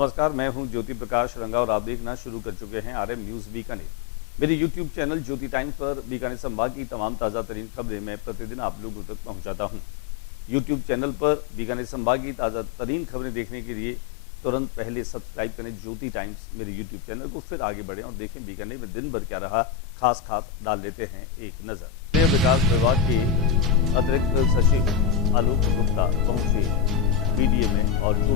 नमस्कार, मैं हूं ज्योति प्रकाश रंगा और आप देखना शुरू कर चुके हैं आरएम न्यूज बीकानेर। मेरे यूट्यूब चैनल ज्योति टाइम्स पर बीकानेर संभाग की तमाम ताज़ा तरीन खबरें मैं प्रतिदिन आप लोगों तक पहुंचाता हूं। यूट्यूब चैनल पर बीकानेर संभाग की ताज़ा तरीन खबरें देखने के लिए तुरंत पहले सब्सक्राइब करें ज्योति टाइम्स मेरे यूट्यूब चैनल को, फिर आगे बढ़ें और देखें बीकानेर में दिन भर क्या रहा। खास डाल लेते हैं एक नज़र। विकास विभाग के अतिरिक्त सचिव आलोक गुप्ता पहुंचे बीडीए में और जो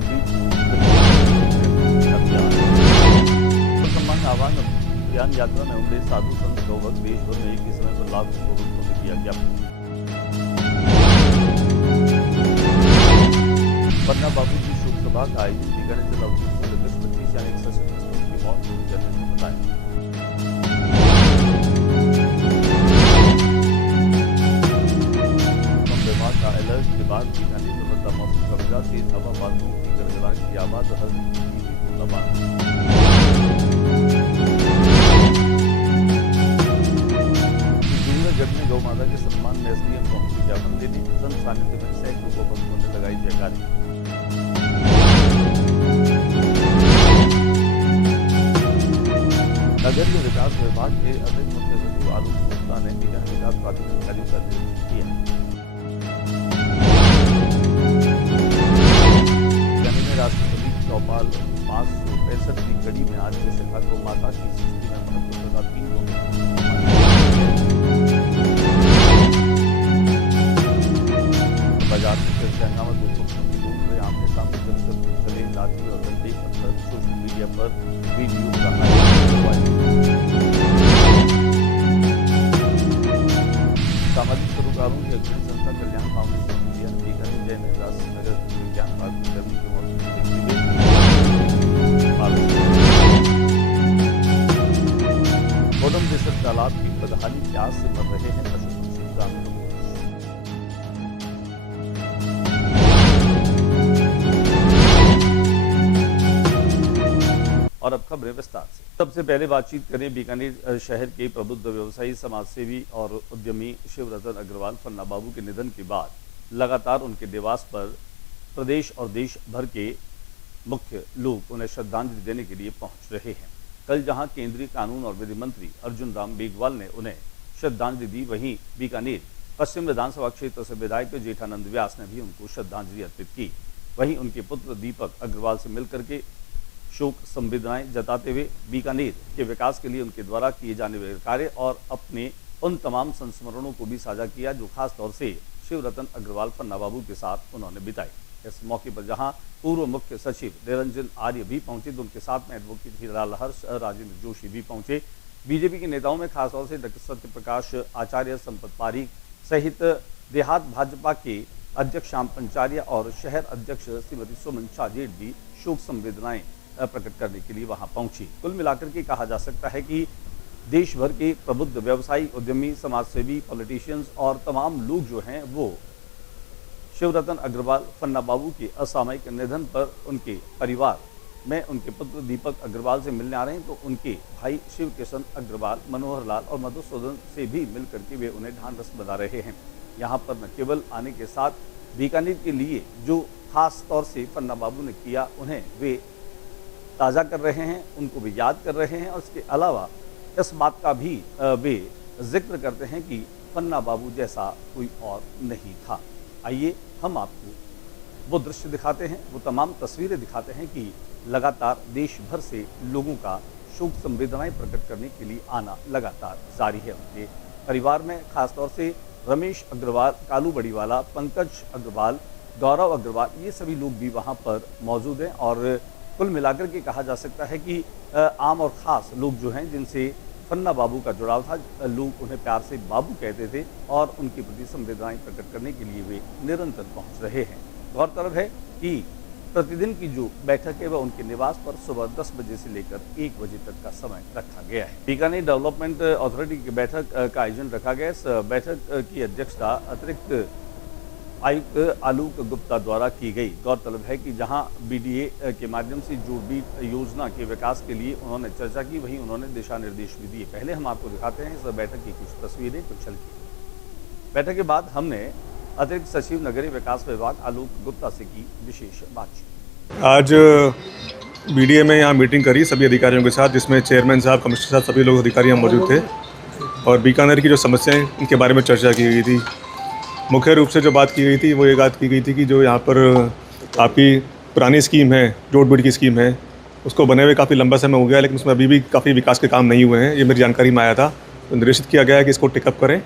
सम्मान आह्वान अभियान यात्रा में उमड़े साधु संत गौभक्त देश भर में एक ही समय पर लाखों करोड़ों में किया ज्ञापन। पन्ना बाबू की शोक सभा का आयोजन बीकानेर जिला अध्यक्ष 25 यानी 61 की मौत होने जर्नलिस्ट ने बताया। विभाग का अलर्ट के बाद बीकानेर में बदला मौसम का मिजाज, तेज हवा, बादलों की गड़गड़ाहट की आवाज और में गौ माता के सम्मान में एसडीएम पहुंची ज्ञापन देने। संत सानिध्य में सैकड़ों गौभक्तों ने लगाई जयकारी। नगरीय विकास विभाग के अतिरिक्त मुख्य सचिव आलोक गुप्ता ने बीकानेर विकास प्राधिकरण कार्यों का निरीक्षण किया। राष्ट्रपति चौपाल 565 की कड़ी में आज विशाखा को माता की सृष्टि में महत्व तथा 3 बाजार में हंगामा, 2 पक्षों के लोग हुए आमने सामने जमकर चले, लाठी और डंडे पत्थर। सोशल मीडिया पर वीडियो सामाजिक सरोकारों की अग्रणी संस्था कल्याण फाउंडेशन इंडिया ने बीकानेर जय नगर विज्ञान पार्क में गर्मी के मौसम को देखते हुए कोडम देसर तालाब की बदहाली प्यास से मर रहे हैं पशु पक्षी ग्रामीणों। और अब खबरें विस्तार से। सबसे पहले बातचीत करें बीकानेर शहर के प्रबुद्ध व्यवसायी, समाजसेवी और उद्यमी शिवरतन अग्रवाल पन्ना बाबू के निधन के बाद लगातार उनके निवास पर प्रदेश और देश भर के मुख्य लोग उन्हें श्रद्धांजलि देने के लिए पहुंच रहे हैं। कल जहां केंद्रीय कानून और विधि मंत्री अर्जुन राम मेघवाल ने उन्हें श्रद्धांजलि दी, वहीं बीकानेर पश्चिम विधानसभा क्षेत्र से विधायक जेठानंद व्यास ने भी उनको श्रद्धांजलि अर्पित की। वहीं उनके पुत्र दीपक अग्रवाल से मिलकर के शोक संवेदनाएं जताते हुए बीकानेर के विकास के लिए उनके द्वारा किए जाने वाले कार्य और अपने उन तमाम संस्मरणों को भी साझा किया जो खास तौर से शिवरतन अग्रवाल पन्ना बाबू के साथ उन्होंने बिताई। इस मौके पर जहां पूर्व मुख्य सचिव निरंजन आर्य भी पहुंचे तो उनके साथ में एडवोकेट हीरालाल हर्ष, राजेंद्र जोशी भी पहुंचे। बीजेपी के नेताओं में खासतौर से डॉक्टर सत्य प्रकाश आचार्य, संपत पारीक सहित देहात भाजपा के अध्यक्ष श्याम पंचारिया और शहर अध्यक्ष श्रीमती सुमन शाजेठ भी शोक संवेदनाएं प्रकट करने के लिए वहां पहुंची। कुल मिलाकर के कहा जा सकता है कि देश भर के प्रबुद्ध व्यवसायी, उद्यमी, समाजसेवी, पॉलिटिशियंस और तमाम लोग जो हैं वो शिवरतन अग्रवाल पन्ना बाबू के असामयिक निधन पर उनके परिवार में उनके पुत्र दीपक अग्रवाल से मिलने आ रहे हैं तो उनके भाई शिव किशन अग्रवाल, मनोहर लाल और मधुसूदन से भी मिलकर के वे उन्हें ढांढस बंधा रहे हैं। यहाँ पर न केवल आने के साथ बीकानेर के लिए जो खास तौर से पन्ना बाबू ने किया उन्हें वे ताज़ा कर रहे हैं, उनको भी याद कर रहे हैं और इसके अलावा इस बात का भी वे जिक्र करते हैं कि पन्ना बाबू जैसा कोई और नहीं था। आइए हम आपको वो दृश्य दिखाते हैं, वो तमाम तस्वीरें दिखाते हैं कि लगातार देश भर से लोगों का शोक संवेदनाएं प्रकट करने के लिए आना लगातार जारी है। उनके परिवार में खासतौर से रमेश अग्रवाल, कालू बड़ीवाला, पंकज अग्रवाल, गौरव अग्रवाल, ये सभी लोग भी वहाँ पर मौजूद हैं और कुल मिलाकर के कहा जा सकता है कि आम और ख़ास लोग जो हैं जिनसे पन्ना बाबू का जुड़ाव था, लोग उन्हें प्यार से बाबू कहते थे और उनके प्रति संवेदनाएं प्रकट करने के लिए वे निरंतर पहुंच रहे हैं। गौरतलब है कि प्रतिदिन की जो बैठक है वह उनके निवास पर सुबह 10 बजे से लेकर 1 बजे तक का समय रखा गया है। बीकानेर डेवलपमेंट अथॉरिटी की बैठक का आयोजन रखा गया। इस बैठक की अध्यक्षता अतिरिक्त आयुक्त आलोक गुप्ता द्वारा की गई। गौरतलब है कि जहां बीडीए के माध्यम से जो बीट योजना के विकास के लिए उन्होंने चर्चा की, वहीं उन्होंने दिशा निर्देश भी दिए। पहले हम आपको दिखाते हैं इस बैठक की कुछ तस्वीरें, कुछ झलकी। बैठक के बाद हमने अतिरिक्त सचिव नगरीय विकास विभाग आलोक गुप्ता से की विशेष बातचीत। आज बीडीए में यहाँ मीटिंग करी सभी अधिकारियों के साथ, जिसमें चेयरमैन साहब, कमिश्नर साहब, सभी लोग अधिकारी यहाँ मौजूद थे और बीकानेर की जो समस्याएं उनके बारे में चर्चा की गई थी। मुख्य रूप से जो बात की गई थी वो ये बात की गई थी कि जो यहाँ पर आपकी पुरानी स्कीम है, रोड बिल्ड की स्कीम है, उसको बने हुए काफ़ी लंबा समय हो गया है, लेकिन उसमें अभी भी काफ़ी विकास के काम नहीं हुए हैं। ये मेरी जानकारी में आया था, तो निर्देशित किया गया है कि इसको टेकअप करें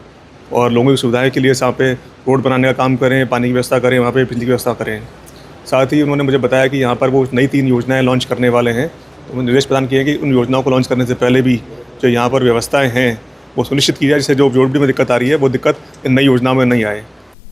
और लोगों की सुविधाएं के लिए यहाँ पे रोड बनाने का काम करें, पानी की व्यवस्था करें, वहाँ पे बिजली की व्यवस्था करें। साथ ही उन्होंने मुझे बताया कि यहाँ पर वो नई 3 योजनाएं लॉन्च करने वाले हैं। तो उन्होंने निर्देश प्रदान किए कि उन योजनाओं को लॉन्च करने से पहले भी जो यहाँ पर व्यवस्थाएं हैं वो सुनिश्चित की जाए, जिससे जो रोड में दिक्कत आ रही है वो दिक्कत इन नई योजनाओं में नहीं आए।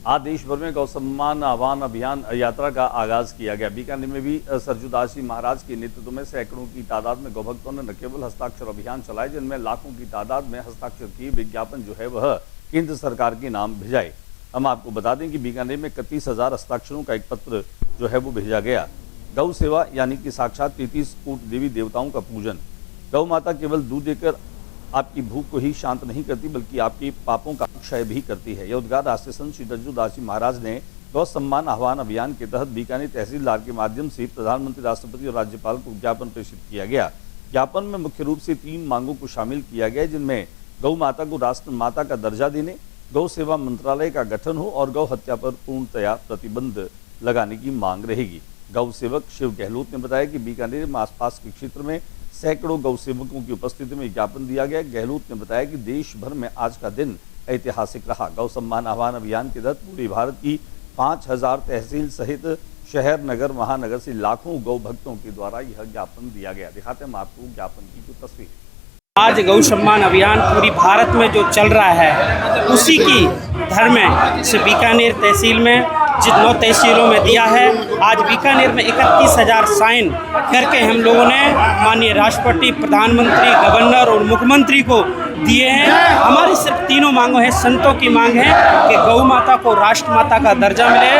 आज देश भर में गौ सम्मान आह्वान अभियान यात्रा का आगाज किया गया। बीकानेर में भी सरजुदास जी महाराज के नेतृत्व में सैकड़ों की तादाद में गौभक्तों ने न केवल हस्ताक्षर अभियान चलाए, जिनमें लाखों की तादाद में हस्ताक्षर की विज्ञापन जो है वह केंद्र सरकार के नाम भेजाए। हम आपको बता दें कि बीकानेर में 31,000 हस्ताक्षरों का एक पत्र जो है वो भेजा गया। गौ सेवा यानी कि साक्षात 33 कोटि देवी देवताओं का पूजन। गौ माता केवल दूध देकर आपकी भूख को ही शांत नहीं करती, बल्कि आपके पापों का क्षय भी करती है। यह उद्गार राष्ट्रीय संत श्री सरजुदास जी महाराज ने गौ सम्मान आह्वान अभियान के तहत बीकानेर तहसीलदार के माध्यम से प्रधानमंत्री, राष्ट्रपति और राज्यपाल को ज्ञापन प्रेषित किया गया। ज्ञापन में मुख्य रूप से 3 मांगों को शामिल किया गया, जिनमें गौ माता को राष्ट्र माता का दर्जा देने, गौ सेवा मंत्रालय का गठन हो और गौ हत्या पर पूर्णतया प्रतिबंध लगाने की मांग रहेगी। गौ सेवक शिव गहलोत ने बताया कि बीकानेर में आसपास के क्षेत्र में सैकड़ों गौ सेवकों की उपस्थिति में ज्ञापन दिया गया। गहलोत ने बताया कि देश भर में आज का दिन ऐतिहासिक रहा। गौ सम्मान आह्वान अभियान के तहत पूरे भारत की 5,000 तहसील सहित शहर, नगर, महानगर से लाखों गौ भक्तों के द्वारा यह ज्ञापन दिया गया। दिखाते हैं हम आपको ज्ञापन की कुछ तस्वीर। आज गौ सम्मान अभियान पूरी भारत में जो चल रहा है, उसी की धर्म में से बीकानेर तहसील में जिन 9 तहसीलों में दिया है। आज बीकानेर में 31,000 साइन करके हम लोगों ने माननीय राष्ट्रपति, प्रधानमंत्री, गवर्नर और मुख्यमंत्री को दिए हैं। हमारी सिर्फ 3 मांगों हैं। संतों की मांग है कि गौ माता को राष्ट्र माता का दर्जा मिले,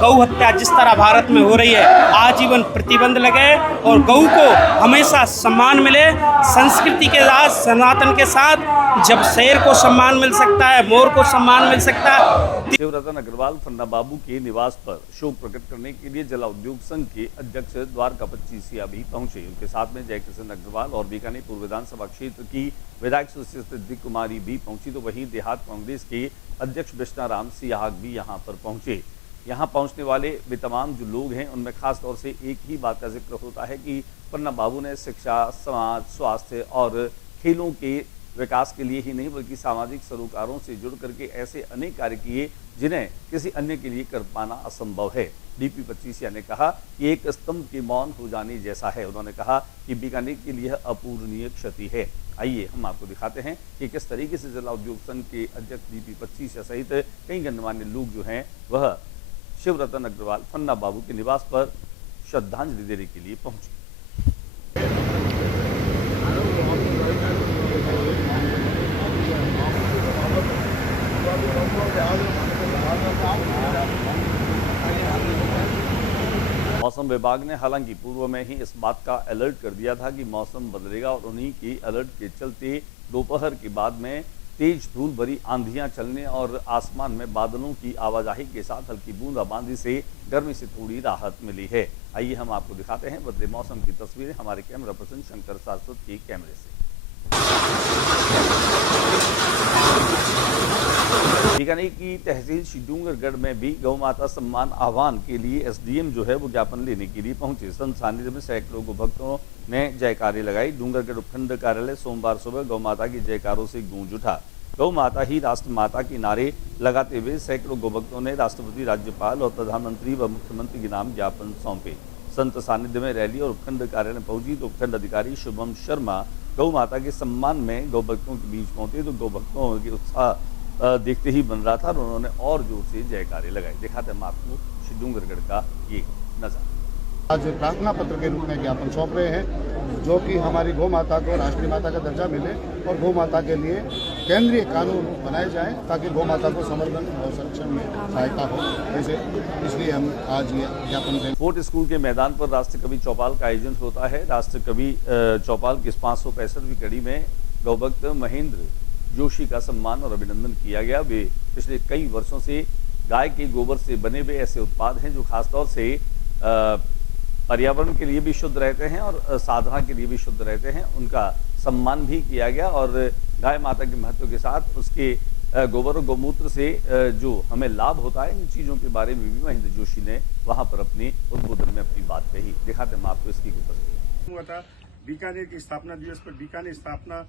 गौ हत्या जिस तरह भारत में हो रही है आजीवन प्रतिबंध लगे और गौ को हमेशा सम्मान मिले। संस्कृति के साथ, सनातन के साथ जब शेर को सम्मान मिल सकता है, मोर को सम्मान मिल सकता है। शिवरतन अग्रवाल फन्ना बाबू के निवास पर शोक प्रकट करने के लिए जिला उद्योग संघ के अध्यक्ष द्वारका पच्चीसिया भी पहुंचे। उनके साथ में जयकिशन अग्रवाल और बीकानेर पूर्व विधानसभा क्षेत्र की विधायक सुश्री सिद्धि कुमारी भी पहुंची, तो वहीं देहात कांग्रेस के अध्यक्ष विष्णाराम सियाग भी यहां पर पहुंचे। यहां पहुंचने वाले वे तमाम जो लोग हैं उनमें खास तौर से एक ही बात का जिक्र होता है कि फन्ना बाबू ने शिक्षा, समाज, स्वास्थ्य और खेलों के विकास के लिए ही नहीं बल्कि सामाजिक सरोकारों से जुड़ करके ऐसे अनेक कार्य किए जिन्हें किसी अन्य के लिए कर पाना असंभव है। डीपी पच्चीसिया ने कहा कि एक स्तंभ के मौन हो जाने जैसा है। उन्होंने कहा कि बीकानेर के लिए अपूरणीय क्षति है। आइए हम आपको दिखाते हैं कि किस तरीके से जिला उद्योग संघ के अध्यक्ष डीपी पच्चीसिया सहित कई गणमान्य लोग जो हैं वह शिवरतन अग्रवाल फन्ना बाबू के निवास पर श्रद्धांजलि देने के लिए पहुंचे। मौसम विभाग ने हालांकि पूर्व में ही इस बात का अलर्ट कर दिया था कि मौसम बदलेगा और उन्हीं की अलर्ट के चलते दोपहर के बाद में तेज धूल भरी आंधियां चलने और आसमान में बादलों की आवाजाही के साथ हल्की बूंदाबांदी से गर्मी से थोड़ी राहत मिली है। आइए हम आपको दिखाते हैं बदले मौसम की तस्वीरें हमारे कैमरा पर्सन शंकर सारस्वत के कैमरे से। बीकानेर की तहसील डूंगरगढ़ में भी गौ माता सम्मान आह्वान के लिए एसडीएम जो है वो ज्ञापन लेने के लिए पहुंचे। संत सानिध्य में सैकड़ों गौ भक्तों ने जयकारे लगाई। डूंगरगढ़ उपखंड कार्यालय सोमवार सुबह गौ माता की जयकारों से गूंज उठा। गौ माता ही राष्ट्र माता के नारे लगाते हुए सैकड़ों गौ भक्तों ने राष्ट्रपति, राज्यपाल और प्रधानमंत्री व मुख्यमंत्री के नाम ज्ञापन सौंपे। संत सानिध्य में रैली और उपखंड कार्यालय पहुंची तो उपखंड अधिकारी शुभम शर्मा गौ माता के सम्मान में गौ भक्तों के बीच पहुंचे तो गौ भक्तों के उत्साह देखते ही बन रहा था और उन्होंने और जोर से जयकारे लगाए। दिखाते हम आपको डूंगरगढ़ का ये नजारा। आज प्रार्थना पत्र के रूप में ज्ञापन सौंप रहे हैं जो कि हमारी गौ माता को राष्ट्रीय माता का दर्जा मिले और गौ माता के लिए केंद्रीय कानून बनाए जाए ताकि गौ माता को संवर्धन और संरक्षण में सहायता हो। इसलिए हम आज ये ज्ञापन दें। फोर्ट स्कूल के मैदान पर राष्ट्र कवि चौपाल का आयोजन होता है। राष्ट्र कवि चौपाल की 565वीं कड़ी में गौभक्त महेंद्र जोशी का सम्मान और अभिनंदन किया गया। वे पिछले कई वर्षों से गाय के गोबर से बने हुए ऐसे उत्पाद हैं जो खासतौर से पर्यावरण के लिए भी शुद्ध रहते हैं और साधना के लिए भी शुद्ध रहते हैं, उनका सम्मान भी किया गया। और गाय माता के महत्व के साथ उसके गोबर और गौमूत्र से जो हमें लाभ होता है, इन चीज़ों के बारे में भी महेंद्र जोशी ने वहाँ पर अपने उद्बोधन में अपनी बात कही। दिखाते हैं आपको इसकी उपस्थिति। हुआ था बीकानेर की स्थापना दिवस पर, बीकानेर स्थापना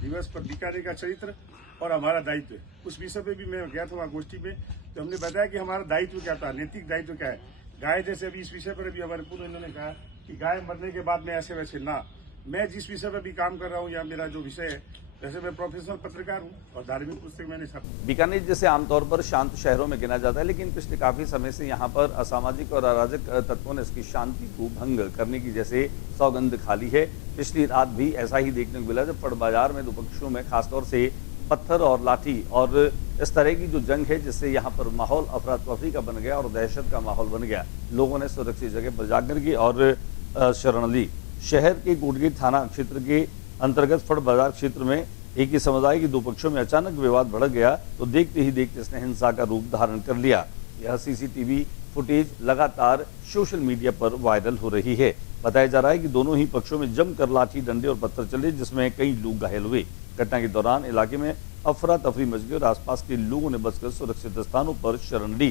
दिवस पर बीकानेर का चरित्र और हमारा दायित्व, उस विषय पे भी मैं गया था वहाँ गोष्ठी में। तो हमने बताया कि हमारा दायित्व क्या था, नैतिक दायित्व क्या है। गाय जैसे अभी इस विषय पर भी हमारे पूर्व इन्होंने कहा कि गाय मरने के बाद में ऐसे वैसे ना, मैं जिस विषय पर भी काम कर रहा हूँ या मेरा जो विषय है, वैसे मैं प्रोफेशनल पत्रकार हूँ और धार्मिक पुस्तक मैंने छापी। बीकानेर जैसे आमतौर पर शांत शहरों में गिना जाता है, लेकिन पिछले काफी समय से यहाँ पर असामाजिक और अराजक तत्वों ने इसकी शांति को भंग करने की जैसे सौगंध खा ली है। पिछली रात भी ऐसा ही देखने को मिला जब फड़ बाजार में दो पक्षों में खासतौर से पत्थर और लाठी और इस तरह की जो जंग है, जिससे यहाँ पर माहौल अफरा तफरी का बन गया और दहशत का माहौल बन गया। लोगों ने सुरक्षित जगह पर जाकर के और शरण ली। शहर के कोटगेट थाना क्षेत्र के अंतर्गत फड़ बाजार क्षेत्र में एक ही समुदाय के दो पक्षों में अचानक विवाद भड़क गया, तो देखते ही देखते इसने हिंसा का रूप धारण कर लिया। यह सीसीटीवी फुटेज लगातार सोशल मीडिया पर वायरल हो रही है। बताया जा रहा है कि दोनों ही पक्षों में जमकर लाठी, डंडे और पत्थर चले, जिसमें कई लोग घायल हुए। घटना के दौरान इलाके में अफरा तफरी मच गई और आसपास के लोगों ने बचकर सुरक्षित स्थानों पर शरण ली।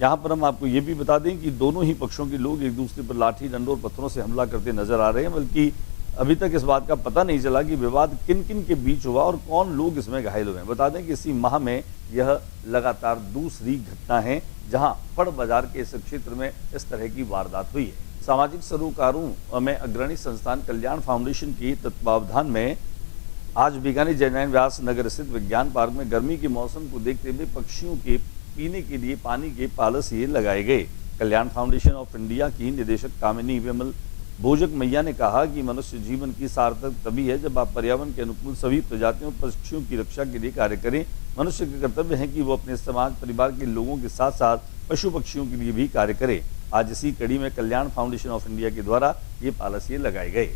यहाँ पर हम आपको ये भी बता दें कि दोनों ही पक्षों के लोग एक दूसरे पर लाठी, डंडों और पत्थरों से हमला करते नजर आ रहे हैं, बल्कि अभी तक इस बात का पता नहीं चला कि विवाद किन किन के बीच हुआ और कौन लोग इसमें घायल हुए हैं। बता दें कि इसी माह में यह लगातार दूसरी घटना है जहां फड़ बाजार के इस क्षेत्र में इस तरह की वारदात हुई है। सामाजिक सरोकारों में अग्रणी संस्थान कल्याण फाउंडेशन के तत्वावधान में आज बीकानेर जयनारायण व्यास नगर स्थित विज्ञान पार्क में गर्मी के मौसम को देखते हुए पक्षियों के पीने के लिए पानी के पालसिए लगाए गए। कल्याण फाउंडेशन ऑफ इंडिया की निदेशक कामिनी विमल भोजक मैया ने कहा कि मनुष्य जीवन की सार्थक तभी है जब आप पर्यावरण के अनुकूल सभी प्रजातियों पक्षियों की रक्षा के लिए कार्य करें। मनुष्य का कर्तव्य है कि वो अपने समाज परिवार के लोगों के साथ साथ पशु पक्षियों के लिए भी कार्य करे। आज इसी कड़ी में कल्याण फाउंडेशन ऑफ इंडिया के द्वारा ये पालसिए लगाए गए।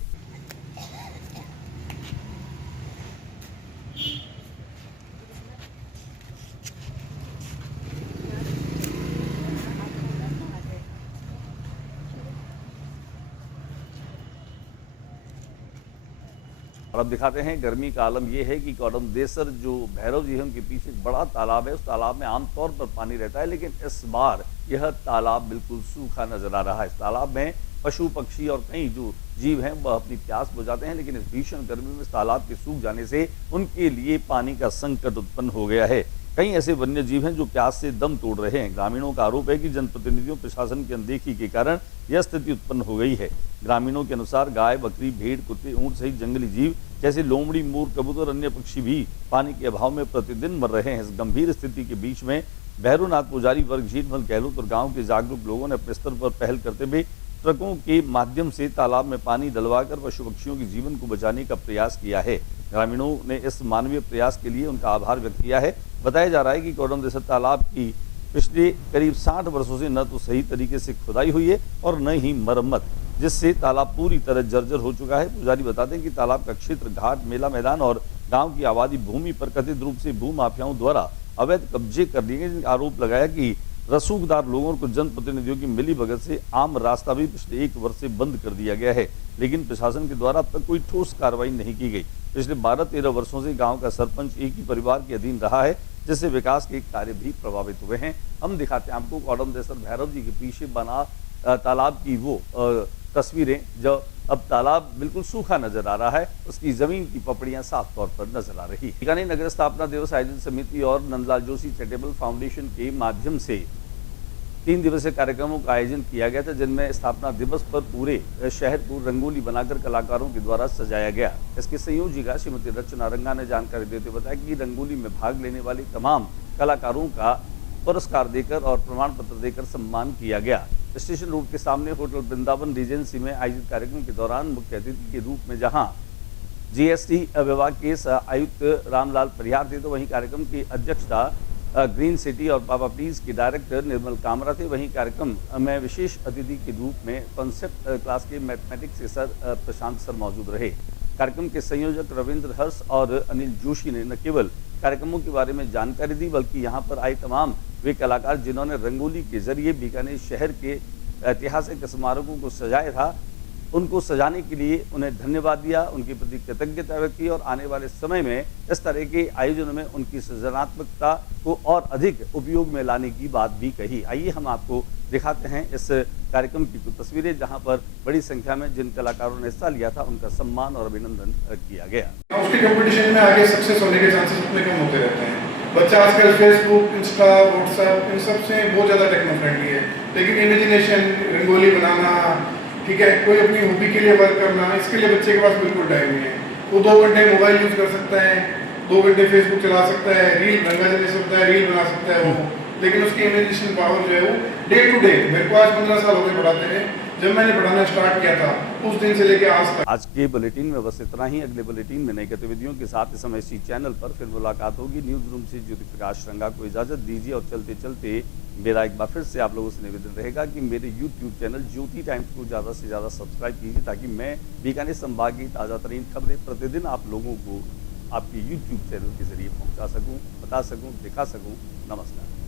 और अब दिखाते हैं गर्मी का आलम यह है कि कौडमदेसर जो भैरव जी है उनके पीछे एक बड़ा तालाब है। उस तालाब में आमतौर पर पानी रहता है, लेकिन इस बार यह तालाब बिल्कुल सूखा नजर आ रहा है। इस तालाब में पशु पक्षी और कई जो जीव हैं वह अपनी प्यास बुझाते हैं, लेकिन इस भीषण गर्मी में इस तालाब के सूख जाने से उनके लिए पानी का संकट उत्पन्न हो गया है। कई ऐसे वन्य जीव हैं जो प्यास से दम तोड़ रहे हैं। ग्रामीणों का आरोप है कि जनप्रतिनिधियों प्रशासन की अनदेखी के कारण यह स्थिति उत्पन्न हो गई है। ग्रामीणों के अनुसार गाय, बकरी, भेड़, कुत्ते, ऊंट सहित जंगली जीव जैसे लोमड़ी, मोर, कबूतर, अन्य पक्षी भी पानी के अभाव में प्रतिदिन मर रहे हैं। इस गंभीर स्थिति के बीच में भैरूनाथ पुजारी वर्ग, झीटमल, गहलोत और गाँव के जागरूक लोगों ने अपने स्तर पर पहल करते हुए ट्रकों के माध्यम से तालाब में पानी डलवाकर पशु पक्षियों के जीवन को बचाने का प्रयास किया है। ग्रामीणों ने इस मानवीय प्रयास के लिए उनका आभार व्यक्त किया है। बताया जा रहा है कि कौडमदेसर तालाब की पिछले करीब 60 वर्षों से न तो सही तरीके से खुदाई हुई है और न ही मरम्मत, जिससे तालाब पूरी तरह जर्जर हो चुका है। पुजारी बताते हैं कि तालाब का क्षेत्र घाट, मेला मैदान और गांव की आबादी भूमि पर कथित रूप से भूमाफियाओं द्वारा अवैध कब्जे कर लिए गए। आरोप लगाया कि रसूखदार लोगों को जनप्रतिनिधियों की मिलीभगत से आम रास्ता भी पिछले 1 वर्ष से बंद कर दिया गया है, लेकिन प्रशासन के द्वारा अब तक कोई ठोस कार्रवाई नहीं की गई। पिछले 12-13 वर्षों से गांव का सरपंच एक ही परिवार के अधीन रहा है, जिससे विकास के कार्य भी प्रभावित हुए हैं। हम दिखाते हैं आपको कौडमदेसर भैरव जी के पीछे बना तालाब की वो तस्वीरें, जो अब तालाब बिल्कुल सूखा नजर आ रहा है, उसकी जमीन की पपड़ियां साफ तौर पर नजर आ रही है। बीकानेर नगर स्थापना दिवस आयोजन समिति और नंदलाल जोशी चैरिटेबल फाउंडेशन के माध्यम से 3 दिवसीय कार्यक्रमों का आयोजन किया गया था, जिनमें स्थापना दिवस पर पूरे शहर को रंगोली बनाकर कलाकारों के द्वारा सजाया गया। इसकी संयोजिका श्रीमती रचना रंगा ने जानकारी देते हुए बताया कि रंगोली में भाग लेने वाले तमाम कलाकारों का पुरस्कार देकर और प्रमाण पत्र देकर सम्मान किया गया। स्टेशन रोड के सामने होटल वृंदावन रीजेंसी में आयोजित कार्यक्रम के दौरान मुख्य अतिथि के रूप में जहां जीएसटी विभाग के आयुक्त रामलाल परिहार थे, तो वहीं कार्यक्रम की अध्यक्षता ग्रीन सिटी और पापा प्लीज के डायरेक्टर निर्मल कामरा थे। वहीं कार्यक्रम में विशेष अतिथि के रूप में कॉन्सेप्ट क्लास के मैथमेटिक्स के सर प्रशांत सर मौजूद रहे। कार्यक्रम के संयोजक रविंद्र हर्ष और अनिल जोशी ने न केवल कार्यक्रमों के बारे में जानकारी दी, बल्कि यहाँ पर आए तमाम वे कलाकार जिन्होंने रंगोली के जरिए बीकानेर शहर के ऐतिहासिक स्मारकों को सजाया था, उनको सजाने के लिए उन्हें धन्यवाद दिया, उनके प्रति कृतज्ञता व्यक्त की और आने वाले समय में इस तरह के आयोजनों में उनकी सृजनात्मकता को और अधिक उपयोग में लाने की बात भी कही। आइए हम आपको दिखाते हैं इस कार्यक्रम की कुछ तस्वीरें, जहां पर बड़ी संख्या में जिन कलाकारों ने हिस्सा लिया था उनका सम्मान और अभिनंदन किया गया। उसके कंपटीशन में आगे सक्सेस होने के चांसेस उतने कम होते रहते हैं। बच्चा आजकल फेसबुक, इंस्टा, व्हाट्सएप इन सब से बहुत ज़्यादा टेक्नो फ्रेंडली है, लेकिन इमेजिनेशन, रंगोली बनाना, ठीक है, कोई अपनी हॉबी के लिए वर्क करना, इसके लिए बच्चे के पास बिल्कुल टाइम नहीं है। वो 2 घंटे मोबाइल यूज़ कर सकता है, 2 घंटे फेसबुक चला सकता है, रील रंगा जैसे होता है रील बना सकता है वो, लेकिन उसकी इमेजिनेशन पावर जो है वो डे टू डे, मेरे को आज 15 साल हो गए पढ़ाते हैं, जब मैंने पढ़ाना स्टार्ट किया था उस दिन से लेकर आज तक। आज के बुलेटिन में बस इतना ही। अगले बुलेटिन में नई गतिविधियों के साथ इस समय इसी चैनल पर फिर मुलाकात होगी। न्यूज रूम से ज्योति प्रकाश रंगा को इजाजत दीजिए और चलते चलते मेरा एक बार फिर से आप लोगों से निवेदन रहेगा कि मेरे यूट्यूब चैनल ज्योति टाइम्स को ज़्यादा से ज़्यादा सब्सक्राइब कीजिए, ताकि मैं बीकानेर संभाग की ताज़ा तरीन खबरें प्रतिदिन आप लोगों को आपके यूट्यूब चैनल के जरिए पहुँचा सकूँ, बता सकूँ, दिखा सकूँ। नमस्कार।